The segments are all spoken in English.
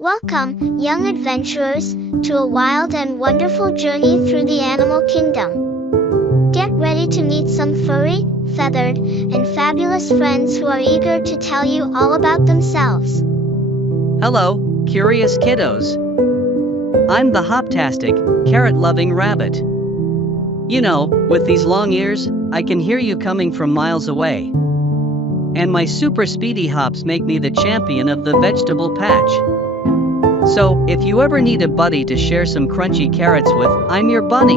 Welcome, young adventurers, to a wild and wonderful journey through the animal kingdom. Get ready to meet some furry, feathered, and fabulous friends who are eager to tell you all about themselves. Hello, curious kiddos. I'm the hoptastic, carrot-loving rabbit. You know, with these long ears, I can hear you coming from miles away. And my super speedy hops make me the champion of the vegetable patch. So, if you ever need a buddy to share some crunchy carrots with, I'm your bunny.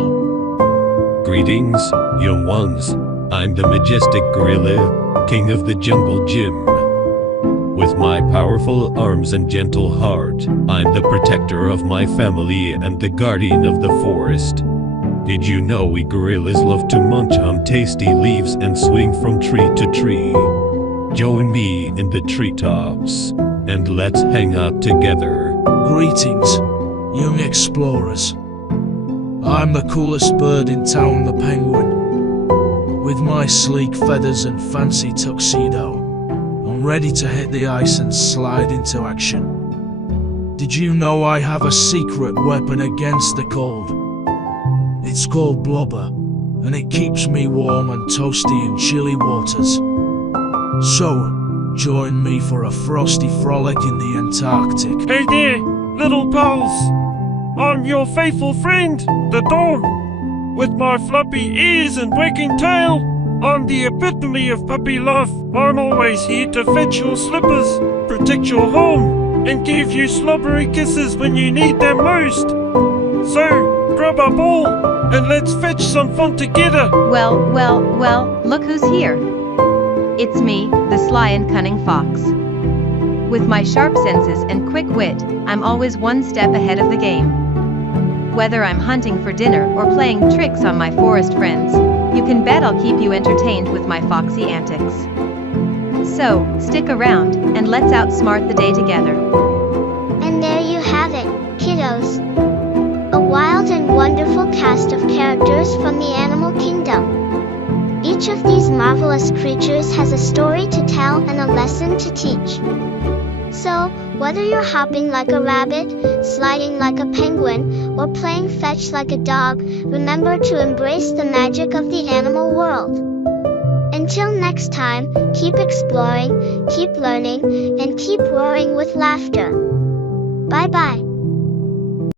Greetings, young ones. I'm the majestic gorilla, king of the jungle gym. With my powerful arms and gentle heart, I'm the protector of my family and the guardian of the forest. Did you know we gorillas love to munch on tasty leaves and swing from tree to tree? Join me in the treetops, and let's hang out together. Greetings, young explorers. I'm the coolest bird in town, the penguin. With my sleek feathers and fancy tuxedo, I'm ready to hit the ice and slide into action. Did you know I have a secret weapon against the cold? It's called blubber, and it keeps me warm and toasty in chilly waters. So, join me for a frosty frolic in the Antarctic. Hey there, little pals. I'm your faithful friend, the dog. With my floppy ears and wagging tail, I'm the epitome of puppy love. I'm always here to fetch your slippers, protect your home, and give you slobbery kisses when you need them most. So, grab a ball, and let's fetch some fun together. Well, look who's here. It's me, the sly and cunning fox. With my sharp senses and quick wit, I'm always one step ahead of the game. Whether I'm hunting for dinner or playing tricks on my forest friends, you can bet I'll keep you entertained with my foxy antics. So, stick around, and let's outsmart the day together. And there you have it, kiddos. A wild and wonderful cast of characters from the animal kingdom. Each of these marvelous creatures has a story to tell and a lesson to teach. So, whether you're hopping like a rabbit, sliding like a penguin, or playing fetch like a dog, remember to embrace the magic of the animal world. Until next time, keep exploring, keep learning, and keep roaring with laughter. Bye-bye.